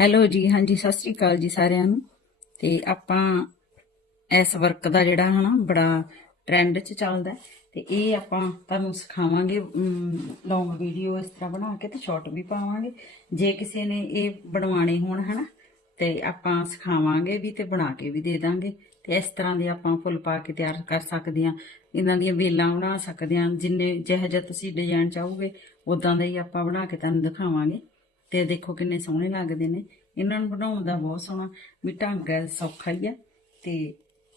Hello ਜੀ, ਹਾਂਜੀ, ਸਤਿ ਸ੍ਰੀ ਅਕਾਲ ਜੀ ਸਾਰਿਆਂ ਨੂੰ। ਤੇ ਆਪਾਂ ਇਸ ਵਰਕ ਦਾ ਜਿਹੜਾ ਹਨਾ, ਬੜਾ ਟ੍ਰੈਂਡ 'ਚ ਚੱਲਦਾ ਹੈ। ਤੇ ਇਹ ਆਪਾਂ ਤੁਹਾਨੂੰ ਸਿਖਾਵਾਂਗੇ ਲੌਂਗ ਵੀਡੀਓ ਇਸ ਤਰ੍ਹਾਂ ਬਣਾ ਕੇ ਤੇ ਸ਼ਾਰਟ ਵੀ ਪਾਵਾਂਗੇ। ਜੇ ਕਿਸੇ ਨੇ ਇਹ ਬਣਵਾਣੇ ਹੋਣ ਹਨਾ, ਤੇ ਆਪਾਂ ਸਿਖਾਵਾਂਗੇ ਵੀ ਤੇ ਬਣਾ ਕੇ ਵੀ ਦੇ ਦਾਂਗੇ। ਤੇ ਇਸ ਤਰ੍ਹਾਂ ਦੇ ਆਪਾਂ ਫੁੱਲ ਪਾ ਕੇ ਤਿਆਰ ਕਰ ਸਕਦੇ ਹਾਂ। ਇਹਨਾਂ ਦੀਆਂ ਵੇਲਾਂ ਬਣਾ ਸਕਦੇ ਹਾਂ। ਜਿੰਨੇ ਜਿਹੋ ਜਿਹਾ ਤੁਸੀਂ ਡਿਜ਼ਾਈਨ ਚਾਹੋਗੇ ਉਦਾਂ ਦਾ ਹੀ ਆਪਾਂ ਬਣਾ ਕੇ ਤੁਹਾਨੂੰ ਦਿਖਾਵਾਂਗੇ। ਤੇ ਦੇਖੋ ਕਿੰਨੇ ਸੋਹਣੇ ਲੱਗਦੇ ਨੇ। ਇਹਨਾਂ ਨੂੰ ਬਣਾਉਣ ਦਾ ਬਹੁਤ ਸੋਹਣਾ ਵੀ ਢੰਗ ਹੈ, ਸੌਖਾ ਹੀ ਆ ਤੇ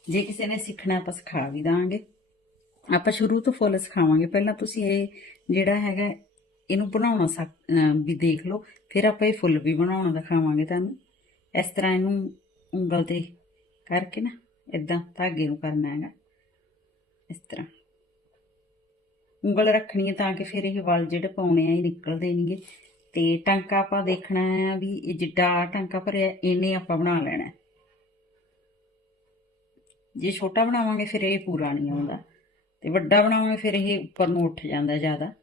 ਜੇ ਕਿਸੇ ਨੇ ਸਿੱਖਣਾ ਆਪਾਂ ਸਿਖਾ ਵੀ ਦਾਂਗੇ। ਆਪਾਂ ਸ਼ੁਰੂ ਤੋਂ ਫੁੱਲ ਸਿਖਾਵਾਂਗੇ। ਪਹਿਲਾਂ ਤੁਸੀਂ ਇਹ ਜਿਹੜਾ ਹੈਗਾ, ਇਹਨੂੰ ਬਣਾਉਣਾ ਸਕ- ਵੀ ਦੇਖ ਲਓ। ਫਿਰ ਆਪਾਂ ਇਹ ਫੁੱਲ ਵੀ ਬਣਾਉਣਾ ਦਿਖਾਵਾਂਗੇ ਤੁਹਾਨੂੰ। ਇਸ ਤਰ੍ਹਾਂ ਇਹਨੂੰ ਉਂਗਲ ਤੇ ਕਰਕੇ ਨਾ ਇਦਾਂ ਧਾਗੇ ਨੂੰ ਕਰਨਾ ਹੈਗਾ। ਇਸ ਤਰ੍ਹਾਂ। ਉਂਗਲ ਰੱਖਣੀ ਹੈ ਤਾਂ ਕਿ ਫਿਰ ਇਹ ਵਲ ਜਿਹੜੇ ਪਾਉਣੇ ਆ, ਇਹ ਨਿਕਲਦੇ ਨਹੀਂਗੇ ਤੇ ਟਾਂਕਾ ਆਪਾਂ ਦੇਖਣਾ ਹੈ ਵੀ ਇਹ ਜਿੱਡਾ ਟਾਂਕਾ ਭਰਿਆ, ਇਹਨੇ ਆਪਾਂ ਬਣਾ ਲੈਣਾ। ਜੇ ਛੋਟਾ ਬਣਾਵਾਂਗੇ ਫਿਰ ਇਹ ਪੂਰਾ ਨਹੀਂ ਆਉਂਦਾ। ਤੇ ਵੱਡਾ ਬਣਾਵਾਂਗੇ ਫਿਰ ਇਹ ਉੱਪਰ ਨੂੰ ਉੱਠ ਜਾਂਦਾ ਜ਼ਿਆਦਾ।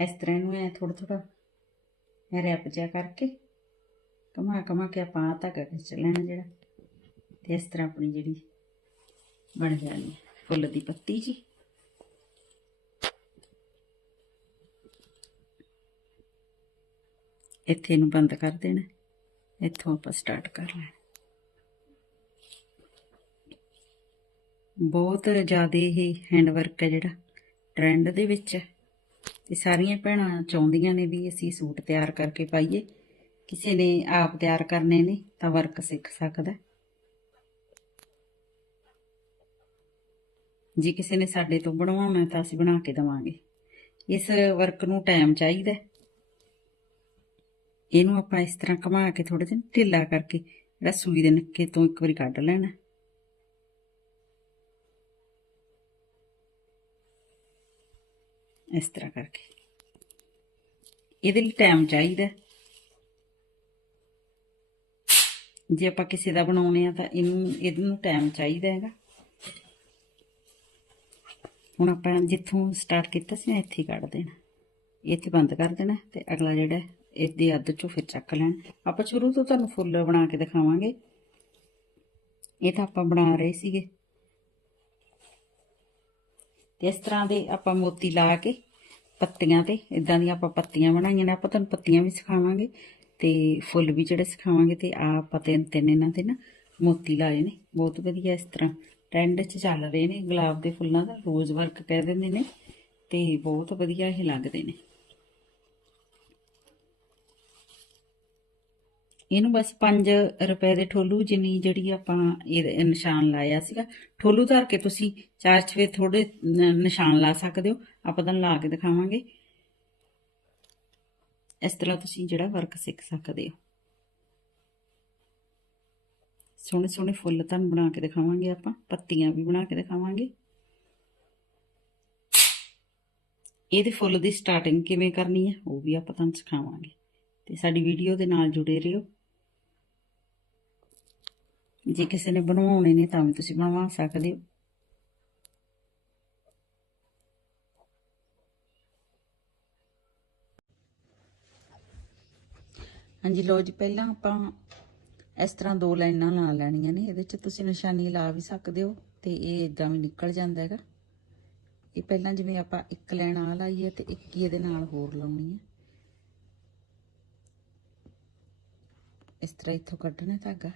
ਇਸ ਤਰ੍ਹਾਂ ਨੂੰ ਐ ਥੋੜਾ ਥੋੜਾ ਰੈਪ ਜਿਹਾ ਕਰਕੇ ਕਮਾ ਕਮਾ ਕੇ ਆਪਾਂ ਆਹ ਧਾਗਾ ਖਿੱਚ ਲੈਣਾ ਜਿਹੜਾ। ਤੇ ਇਸ ਤਰ੍ਹਾਂ ਆਪਣੀ ਜਿਹੜੀ ਬਣ ਜਾਣੀ। ਹੈ ਫੁੱਲ ਦੀ ਪੱਤੀ ਜੀ। ਇੱਥੇ ਨੂੰ ਬੰਦ ਕਰ ਦੇਣਾ। ਇੱਥੋਂ ਆਪਾਂ ਸਟਾਰਟ ਕਰ ਲੈਣਾ। ਬਹੁਤ ਜ਼ਿਆਦਾ ਇਹ ਹੈਂਡ ਵਰਕ ਹੈ ਜਿਹੜਾ। ਟ੍ਰੈਂਡ ਦੇ ਵਿੱਚ ਹੈ। ਤੇ ਸਾਰੀਆਂ ਭੈਣਾਂ ਚਾਹੁੰਦੀਆਂ ਨੇ ਵੀ ਅਸੀਂ ਸੂਟ ਤਿਆਰ ਕਰਕੇ ਪਾਈਏ। ਕਿਸੇ ਨੇ ਆਪ ਤਿਆਰ ਕਰਨੇ ਨੇ ਤਾਂ ਵਰਕ ਸਿੱਖ ਸਕਦਾ। ਜੇ ਕਿਸੇ ਨੇ ਸਾਡੇ ਤੋਂ ਬਣਵਾਉਣਾ ਤਾਂ ਅਸੀਂ ਬਣਾ ਕੇ ਦੇਵਾਂਗੇ। ਇਸ ਵਰਕ ਨੂੰ ਟਾਈਮ ਚਾਹੀਦਾ ਇਹਨੂੰ ਆਪਾਂ ਇਸ ਤਰ੍ਹਾਂ ਘੁਮਾ ਕੇ ਥੋੜਾ ਜਿਹਾ ਢਿੱਲਾ ਕਰਕੇ ਜਿਹੜਾ ਸੂਈ ਦੇ ਨੱਕੇ ਤੋਂ ਇੱਕ ਵਾਰੀ ਕੱਢ ਲੈਣਾ ਇਸ ਤਰ੍ਹਾਂ ਕਰਕੇ। ਇਹਦੇ ਲਈ ਟਾਈਮ ਚਾਹੀਦਾ ਜੇ ਆਪਾਂ ਕਿਸੇ ਦਾ ਬਣਾਉਣੇ ਆ ਤਾਂ ਇਹਨੂੰ ਇਹਦੇ ਨੂੰ ਟਾਈਮ ਚਾਹੀਦਾ ਹੈਗਾ। ਹੁਣ ਆਪਾਂ ਜਿੱਥੋਂ ਸਟਾਰਟ ਕੀਤਾ ਸੀ ਨਾ ਇੱਥੇ ਹੀ ਕੱਢ ਦੇਣਾ। ਇੱਥੇ ਬੰਦ ਕਰ ਦੇਣਾ ਤੇ ਅਗਲਾ ਜਿਹੜਾ ਹੈ, ਇਹਦੇ ਅੱਧ ਚੋਂ ਫਿਰ ਚੱਕ ਲੈਣਾ। ਆਪਾਂ ਸ਼ੁਰੂ ਤੋਂ ਤੁਹਾਨੂੰ ਫੁੱਲ ਬਣਾ ਕੇ ਦਿਖਾਵਾਂਗੇ। ਇਹ ਤਾਂ ਆਪਾਂ ਬਣਾ ਰਹੇ ਸੀਗੇ। ਤੇ ਇਸ ਤਰ੍ਹਾਂ ਦੇ ਆਪਾਂ ਮੋਤੀ ਲਾ ਕੇ ਪੱਤੀਆਂ ਤੇ ਇਦਾਂ ਦੀਆਂ ਆਪਾਂ ਪੱਤੀਆਂ ਬਣਾਈਆਂ ਨੇ ਆਪਾਂ ਤੁਹਾਨੂੰ ਪੱਤੀਆਂ ਵੀ ਸਿਖਾਵਾਂਗੇ। ਤੇ ਫੁੱਲ ਵੀ ਜਿਹੜੇ ਸਿਖਾਵਾਂਗੇ ਤੇ ਆ ਆਪਾਂ ਤਿੰਨ ਤਿੰਨ ਇਹਨਾਂ ਤੇ ਨਾ ਮੋਤੀ ਲਾਏ ਨੇ। ਬਹੁਤ ਵਧੀਆ ਇਸ ਤਰ੍ਹਾਂ। ਟ੍ਰੈਂਡ 'ਚ ਚੱਲ ਰਹੇ ਨੇ, ਗੁਲਾਬ ਦੇ ਫੁੱਲਾਂ ਦਾ ਰੋਜ਼ ਵਰਕ ਕਹਿ ਦਿੰਦੇ ਨੇ, ਤੇ ਬਹੁਤ ਵਧੀਆ ਇਹ ਲੱਗਦੇ ਨੇ। ਇਹਨੂੰ ਬਸ 5 ਰੁਪਏ ਦੇ ਠੋਲੂ, ਜਿੰਨੀ ਜਿਹੜੀ ਆਪਾਂ ਇਹ ਨਿਸ਼ਾਨ ਲਾਇਆ ਸੀਗਾ। ਠੋਲੂ ਧਰ ਕੇ ਤੁਸੀਂ ਚਾਰ ਚਵੇ ਥੋੜੇ ਨਿਸ਼ਾਨ ਲਾ ਸਕਦੇ ਹੋ। ਆਪਾਂ ਤੁਹਾਨੂੰ ਲਾ ਕੇ ਦਿਖਾਵਾਂਗੇ। ਇਸ ਤਰ੍ਹਾਂ ਤੁਸੀਂ ਜਿਹੜਾ ਵਰਕ ਸਿੱਖ ਸਕਦੇ ਹੋ। ਸੋਹਣੇ ਸੋਹਣੇ ਫੁੱਲ ਤੁਹਾਨੂੰ ਬਣਾ ਕੇ ਦਿਖਾਵਾਂਗੇ ਆਪਾਂ, ਪੱਤੀਆਂ ਵੀ ਬਣਾ ਕੇ ਦਿਖਾਵਾਂਗੇ। ਇਹਦੇ ਫੁੱਲ ਦੀ ਸਟਾਰਟਿੰਗ ਕਿਵੇਂ ਕਰਨੀ ਹੈ ਉਹ ਵੀ ਆਪਾਂ ਤੁਹਾਨੂੰ ਸਿਖਾਵਾਂਗੇ। ਤੇ ਸਾਡੀ ਵੀਡੀਓ ਦੇ ਨਾਲ ਜੁੜੇ ਰਹੋ। ਜੇ ਕਿਸੇ ਨੇ ਬਣਵਾਉਣੇ ਨੇ ਤਾਂ ਵੀ ਤੁਸੀਂ ਬਣਵਾ ਸਕਦੇ ਹੋ। ਹਾਂਜੀ ਲੋ ਜੀ, ਪਹਿਲਾਂ ਆਪਾਂ ਇਸ ਤਰ੍ਹਾਂ ਦੋ ਲਾਈਨਾਂ ਲਾ ਲੈਣੀਆਂ ਨੇ, ਇਹਦੇ 'ਚ ਤੁਸੀਂ ਨਿਸ਼ਾਨੀ ਲਾ ਵੀ ਸਕਦੇ ਹੋ ਤੇ ਇਹ ਇਦਾਂ ਵੀ ਨਿਕਲ ਜਾਂਦਾ ਹੈਗਾ। ਇਹ ਪਹਿਲਾਂ ਜਿਵੇਂ ਆਪਾਂ ਇੱਕ ਲਾਈਨ ਆ ਲਾਈ ਹੈ ਤੇ ਇੱਕ ਹੀ ਇਹਦੇ ਨਾਲ ਹੋਰ ਲਾਉਣੀ ਹੈ। ਇਸ ਤਰ੍ਹਾਂ ਇੱਥੋਂ ਕੱਢਣਾ ਧਾਗਾ।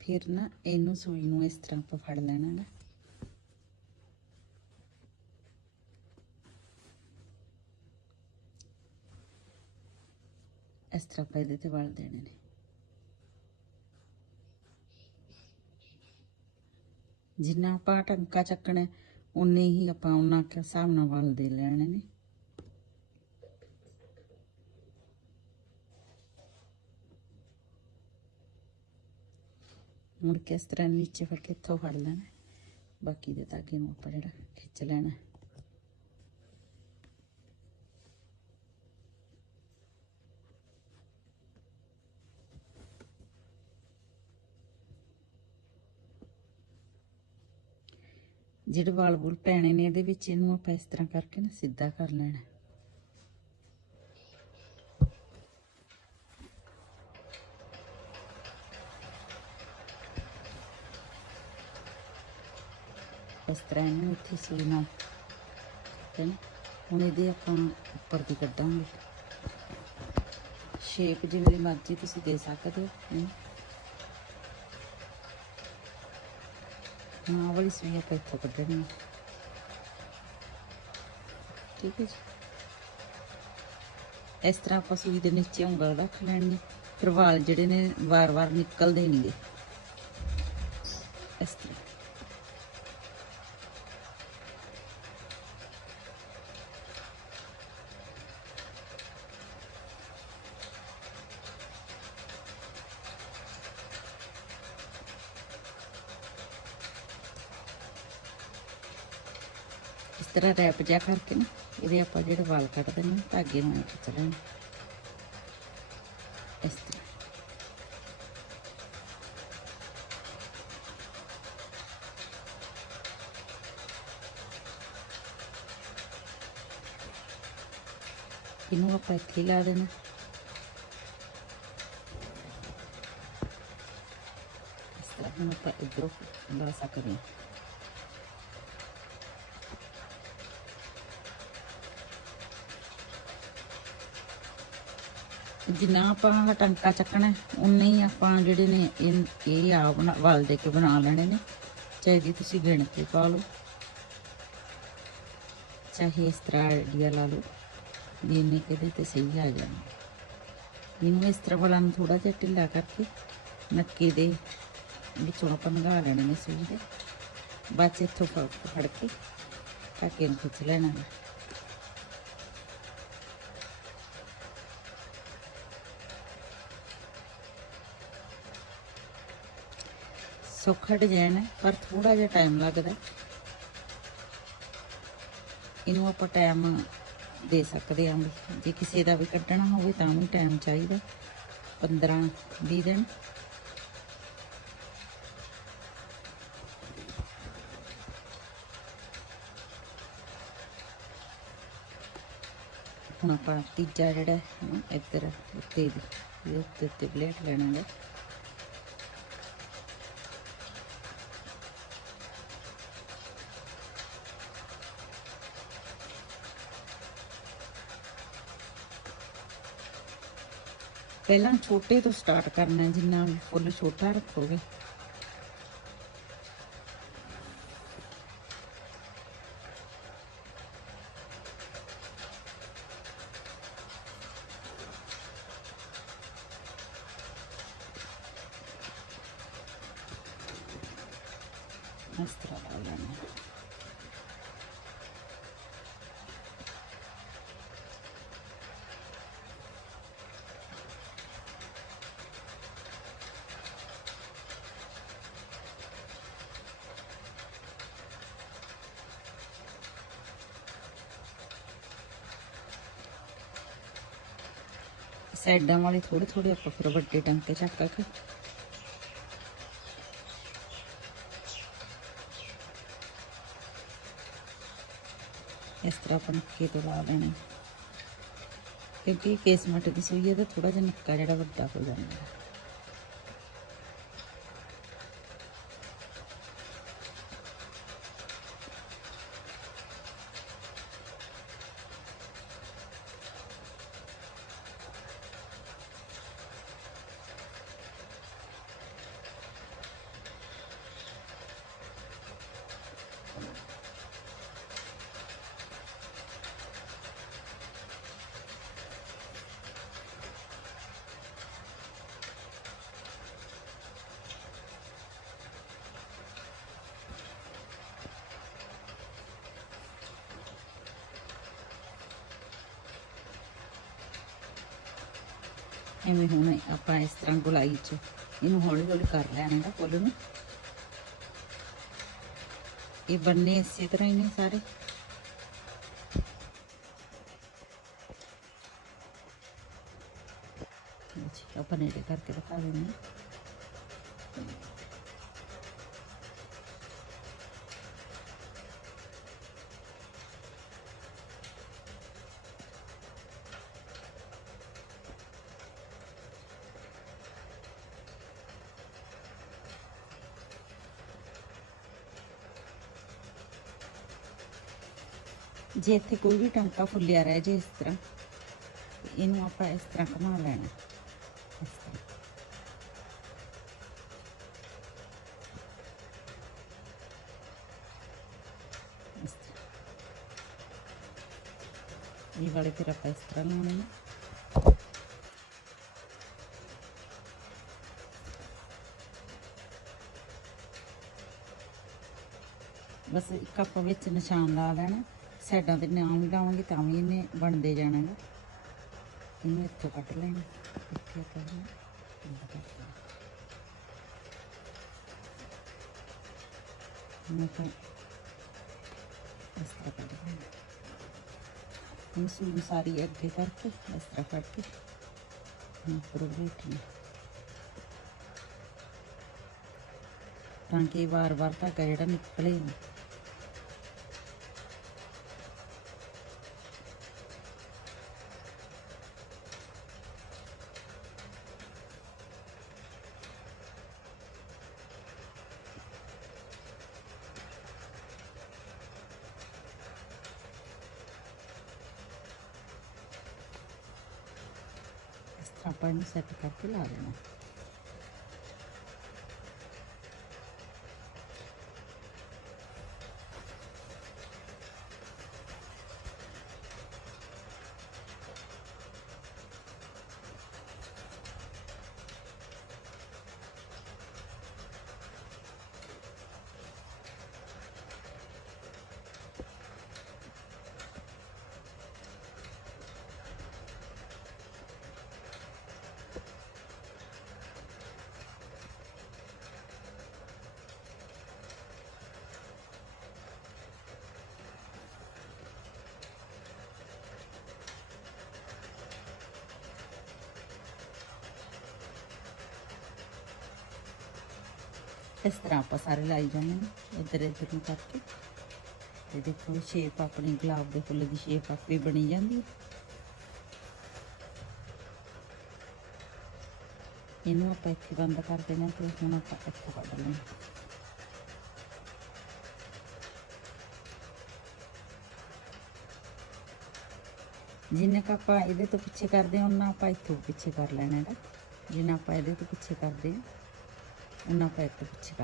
ਫਿਰ ਨਾ ਇਹਨੂੰ ਸੂਈ ਨੂੰ ਇਸ ਤਰ੍ਹਾਂ ਆਪਾਂ ਫੜ ਲੈਣਾ ਹੈ ਇਸ ਤਰ੍ਹਾਂ ਆਪਾਂ ਇਹਦੇ ਤੇ ਵਲ ਦੇਣੇ ਨੇ। ਜਿੰਨਾ ਆਪਾਂ ਟੰਕਾ ਚੱਕਣਾ ਉਨੇ ਹੀ ਆਪਾਂ ਉਹਨਾਂ ਕੇ ਹਿਸਾਬ ਨਾਲ ਵਲ ਦੇ ਲੈਣੇ ਨੇ। ਮੁੜ ਕੇ ਇਸ ਤਰ੍ਹਾਂ ਨੀਚੇ ਫੜ ਕੇ ਇੱਥੋਂ ਫੜ ਲੈਣਾ। ਬਾਕੀ ਦੇ ਧਾਗੇ ਨੂੰ ਆਪਾਂ ਜਿਹੜਾ ਖਿੱਚ ਲੈਣਾ ਹੈ। ਜਿਹੜੇ ਵਾਲ ਵੂਲ ਪੈਣੇ ਨੇ ਇਹਦੇ ਵਿੱਚ ਇਹਨੂੰ ਆਪਾਂ ਇਸ ਤਰ੍ਹਾਂ ਕਰਕੇ ਨਾ ਸਿੱਧਾ ਕਰ ਲੈਣਾ। ਇਸ ਤਰ੍ਹਾਂ ਇਹਨੂੰ ਇੱਥੇ ਸੂਈ ਨਾਲ ਠੀਕ ਹੁਣ ਇਹਦੇ ਆਪਾਂ ਉੱਪਰ ਦੀ ਕੱਢਾਂਗੇ। ਸ਼ੇਪ ਜਿਵੇਂ ਮਰਜ਼ੀ ਤੁਸੀਂ ਦੇ ਸਕਦੇ ਹੋ ਇਹਨੂੰ। ਹਾਂ ਆਹ ਵਾਲੀ ਸੂਈ ਆਪਾਂ ਇੱਥੋਂ ਕੱਢਣੀ ਹੈ ਠੀਕ ਹੈ ਜੀ ਇਸ ਤਰ੍ਹਾਂ ਆਪਾਂ ਸੂਈ ਦੇ ਨੀਚੇ ਉਂਗਲ ਰੱਖ ਲੈਣੀ ਫਿਰ ਵਾਲ ਜਿਹੜੇ ਨੇ ਵਾਰ-ਵਾਰ ਨਿਕਲਦੇ ਨਹੀਂਗੇ ਇਸ ਤਰ੍ਹਾਂ ਇਸ ਤਰ੍ਹਾਂ ਰੈਪ ਜਿਹਾ ਕਰਕੇ ਨਾ ਇਹਦੇ ਆਪਾਂ ਜਿਹੜੇ ਵਾਲ ਕੱਢਦੇ ਨੇ ਧਾਗੇ ਨਾਲ ਖਿੱਚ ਲੈਣੇ ਇਸ ਤਰ੍ਹਾਂ ਇਹਨੂੰ ਆਪਾਂ ਇੱਥੇ ਹੀ ਲਾ ਦੇਣਾ ਇਸ ਤਰ੍ਹਾਂ ਹੁਣ ਆਪਾਂ ਇਧਰੋਂ ਲਾ ਸਕਦੇ ਹਾਂ ਜਿੰਨਾ ਆਪਾਂ ਟੰਕਾ ਚੱਕਣਾ, ਉਨੇ ਹੀ ਆਪਾਂ ਜਿਹੜੇ ਨੇ ਇਹ ਇਹ ਆ ਬਣਾ ਵਲ ਦੇ ਕੇ ਬਣਾ ਲੈਣੇ ਨੇ। ਚਾਹੇ ਜੀ ਤੁਸੀਂ ਗਿਣ ਕੇ ਪਾ ਲਓ। ਚਾਹੇ ਇਸ ਤਰ੍ਹਾਂ ਆਈਡੀਆ ਲਾ ਲਓ ਵੀ ਇੰਨੇ ਕਿਤੇ ਤੇ ਸਹੀ ਆ ਜਾਣਾ। ਇਹਨੂੰ ਇਸ ਤਰ੍ਹਾਂ ਵਾਲਾਂ ਨੂੰ ਥੋੜਾ ਜਿਹਾ ਢਿੱਲਾ ਕਰਕੇ ਨੱਕੇ ਦੇ ਵਿੱਚੋਂ ਆਪਾਂ ਲੰਘਾ ਲੈਣੇ ਨੇ ਸੂਈ ਦੇ। ਬਾਅਦ 'ਚ ਇੱਥੋਂ ਫੜ ਫੜ ਕੇ ਟਾਕੇ ਨੂੰ ਖਿੱਚ ਲੈਣਾ। ਸੌਖਾ ਡਿਜ਼ਾਈਨ ਹੈ ਪਰ ਥੋੜਾ ਜਿਹਾ ਟਾਈਮ ਲੱਗਦਾ ਇਹਨੂੰ ਆਪਾਂ ਟਾਈਮ ਦੇ ਸਕਦੇ ਹਾਂ ਜੇ ਕਿਸੇ ਦਾ ਵੀ ਕੱਢਣਾ ਹੋਵੇ ਤਾਂ ਵੀ ਟਾਈਮ ਚਾਹੀਦਾ 15 20 ਦਿਨ। ਹੁਣ ਆਪਾਂ ਤੀਜਾ ਜਿਹੜਾ ਇੱਧਰ ਉੱਤੇ ਦੀ ਉੱਤੇ ਉੱਤੇ ਪਲੇਟ ਲੈਣਾ ਹੈ। ਪਹਿਲਾਂ ਛੋਟੇ ਤੋਂ ਸਟਾਰਟ ਕਰਨਾ ਜਿੰਨਾ ਵੀ ਫੁੱਲ ਛੋਟਾ ਰੱਖੋਗੇ। ਇਸ ਤਰ੍ਹਾਂ ਸਾਈਡਾਂ ਵਾਲੇ ਥੋੜੇ ਥੋੜੇ ਆਪਾਂ ਫਿਰ ਵੱਡੇ ਟੰਕੇ ਚੱਕ ਕੇ। ਇਸ ਤਰ੍ਹਾਂ ਆਪਾਂ ਨੱਕੇ ਤੋਂ ਲਾ ਲੈਣਾ। ਕਿਉਂਕਿ ਕੇਸਮਟ ਦੀ ਸੂਈ ਹੈ ਤਾਂ ਥੋੜਾ ਜਿਹਾ ਨੱਕਾ ਜਿਹੜਾ ਵੱਡਾ ਹੋ ਜਾਂਦਾ ਹੈ। ਐਵੇਂ ਹੁਣ ਆਪਾਂ ਇਸ ਤਰ੍ਹਾਂ ਗੁਲਾਈ ਚ ਇਹਨੂੰ ਹੌਲੀ ਹੌਲੀ ਕਰ ਲੈਣਾ ਹੈ ਫੁੱਲ ਨੂੰ। ਇਹ ਬੰਨੇ ਇਸੇ ਤਰ੍ਹਾਂ ਹੀ ਨੇ ਸਾਰੇ। ਆਪਾਂ ਨੇੜੇ ਕਰਕੇ ਦਿਖਾ ਦਿੰਦੇ ਹਾਂ। ਜੇ ਇੱਥੇ ਕੋਈ ਵੀ ਟਾਂਕਾ ਫੁੱਲਿਆ ਰਹਿ ਜੇ ਇਸ ਤਰ੍ਹਾਂ, ਇਹਨੂੰ ਆਪਾਂ ਇਸ ਤਰ੍ਹਾਂ ਘੁਮਾ ਲੈਣਾ। ਇਸ ਤਰ੍ਹਾਂ। ਇਹ ਵਾਲੇ ਫਿਰ ਆਪਾਂ ਇਸ ਤਰ੍ਹਾਂ ਲਾਉਣੇ ਨੇ। ਬਸ ਇੱਕ ਆਪਾਂ ਵਿੱਚ ਨਿਸ਼ਾਨ ਲਾ ਲੈਣਾ। ਸਾਈਡਾਂ ਤੇ ਨਾਮ ਵੀ ਲਾਵਾਂਗੇ, ਤਾਂ ਵੀ ਇਹਨੇ ਬਣਦੇ ਜਾਣਾ ਗਾ ਇਹਨੂੰ ਇੱਥੋਂ ਕੱਢ ਲੈਣਾ, ਇੱਥੇ ਕਰਨਾ ਮੈਂ ਤਾਂ ਇਸ ਤਰ੍ਹਾਂ ਕੱਢ ਲੈਣਾ। ਹੁਣ ਸੂਈ ਸਾਰੀ ਅੱਗੇ ਕਰਕੇ, ਇਸ ਤਰ੍ਹਾਂ ਕੱਢ ਕੇ ਹੁਣ ਉੱਪਰ ਬੈਠੀ ਤਾਂ ਕਿ ਵਾਰ-ਵਾਰ ਧਾਗਾ ਜਿਹੜਾ ਨਿਕਲੇ ਨਾ। ਇਸ ਤਰ੍ਹਾਂ ਆਪਾਂ ਇਸ ਤਰ੍ਹਾਂ ਆਪਾਂ ਸਾਰੇ ਲਾਈ ਜਾਂਦੇ ਨੇ ਇੱਧਰ ਇੱਧਰ ਨੂੰ ਕਰਕੇ। ਤੇ ਦੇਖੋ ਸ਼ੇਪ ਆਪਣੀ ਗੁਲਾਬ ਦੇ ਫੁੱਲ ਦੀ ਸ਼ੇਪ ਆਪੇ ਬਣੀ ਜਾਂਦੀ ਹੈ। ਇਹਨੂੰ ਆਪਾਂ ਇੱਥੇ ਬੰਦ ਕਰ ਦੇਣਾ ਤੇ ਹੁਣ ਆਪਾਂ ਇੱਥੋਂ ਕੱਢ ਲੈਣਾ। ਜਿੰਨਾ ਕੁ ਆਪਾਂ ਇਹਦੇ ਤੋਂ ਪਿੱਛੇ ਕਰਦੇ ਹਾਂ ਉਹਨਾਂ ਆਪਾਂ ਇੱਥੋਂ ਪਿੱਛੇ ਕਰ ਲੈਣਾ ਹੈਗਾ। ਜਿੰਨਾ ਆਪਾਂ ਇਹਦੇ ਤੋਂ ਪਿੱਛੇ ਕਰਦੇ ਹਾਂ। ਉਹਨਾਂ ਆਪਾਂ ਇੱਥੋਂ ਪਿੱਛੇ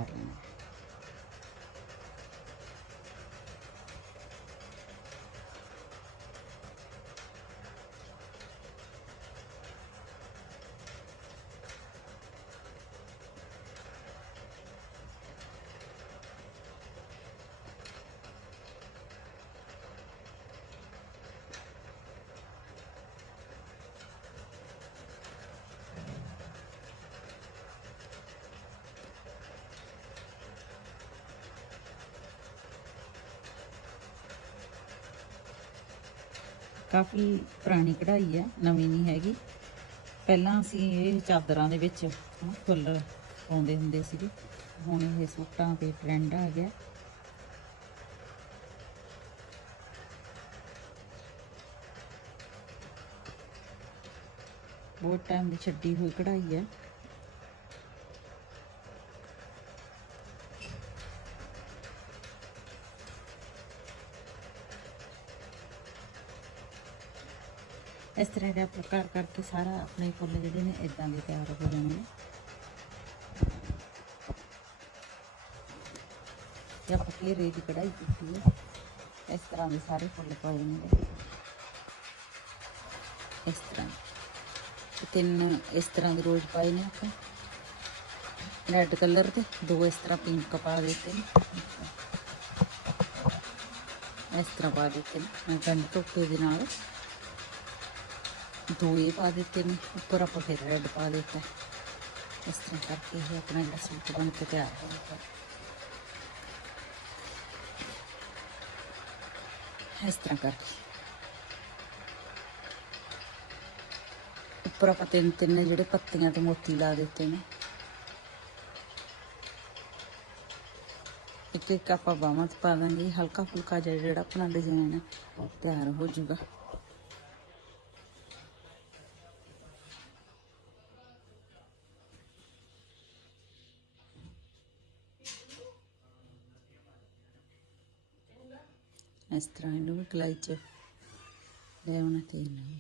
ਕਾਫੀ ਪੁਰਾਣੀ ਕਢਾਈ ਹੈ, ਨਵੀਂ ਨਹੀਂ ਹੈਗੀ। ਪਹਿਲਾਂ ਅਸੀਂ ਇਹ ਚਾਦਰਾਂ ਦੇ ਵਿੱਚ ਫੁੱਲ ਪਾਉਂਦੇ ਹੁੰਦੇ ਸੀਗੇ। ਹੁਣ ਇਹ ਸੂਟਾਂ ਤੇ ਟ੍ਰੈਂਡ ਆ ਗਿਆ। ਬਹੁਤ ਟਾਈਮ ਦੀ ਛੱਡੀ ਹੋਈ ਕਢਾਈ ਹੈ। ਇਸ ਤਰ੍ਹਾਂ ਦੇ ਆਪਾਂ ਪ੍ਰਕਾਰ ਕਰਕੇ ਸਾਰਾ ਆਪਣੇ ਫੁੱਲ ਜਿਹੜੇ ਨੇ ਇਦਾਂ ਦੇ ਤਿਆਰ ਹੋ ਜਾਣਗੇ। ਤੇ ਆਪਾਂ ਘੇਰੇ ਦੀ ਕਢਾਈ ਕੀਤੀ ਹੈ। ਇਸ ਤਰ੍ਹਾਂ ਦੇ ਸਾਰੇ ਫੁੱਲ ਪਾਏ ਨੇ। ਇਸ ਤਰ੍ਹਾਂ ਤਿੰਨ ਇਸ ਤਰ੍ਹਾਂ ਦੇ ਰੋਜ਼ ਪਾਏ ਨੇ ਆਪਾਂ। ਰੈੱਡ ਕਲਰ ਦੇ ਦੋ ਇਸ ਤਰ੍ਹਾਂ ਪਿੰਕ ਪਾ ਦਿੱਤੇ ਨੇ। ਇਸ ਤਰ੍ਹਾਂ ਪਾ ਦਿੱਤੇ ਨੇ। ਗੰਢ ਟੋਕੇ ਦੇ ਨਾਲ। ਦੋ ਇਹ ਪਾ ਦਿੱਤੇ ਨੇ, ਉੱਪਰ ਆਪਾਂ ਫਿਰ ਰੈੱਡ ਪਾ ਦਿੱਤਾ। ਇਸ ਤਰ੍ਹਾਂ ਕਰਕੇ ਇਹ ਆਪਣਾ ਜਿਹੜਾ ਸੂਟ ਬਣ ਕੇ ਤਿਆਰ ਹੋ ਗਿਆ। ਇਸ ਤਰ੍ਹਾਂ ਕਰਕੇ। ਉੱਪਰ ਆਪਾਂ ਤਿੰਨ ਤਿੰਨ ਜਿਹੜੇ ਪੱਤੀਆਂ ਤੇ ਮੋਤੀ ਲਾ ਦਿੱਤੇ ਨੇ। ਇੱਕ ਇੱਕ ਆਪਾਂ ਬਾਹਾਂ ਤੇ ਪਾ ਦਾਂਗੇ ਹਲਕਾ ਫੁਲਕਾ ਜਿਹਾ ਜਿਹੜਾ ਆਪਣਾ ਡਿਜ਼ਾਈਨ ਤਿਆਰ ਹੋ ਜਾਊਗਾ। ਇਸ ਤਰ੍ਹਾਂ ਇਹਨੂੰ ਵੀ ਕਲਾਈ ਚ ਲੈ ਆਉਣਾ ਤੇ ਇਹਨੂੰ ਵੀ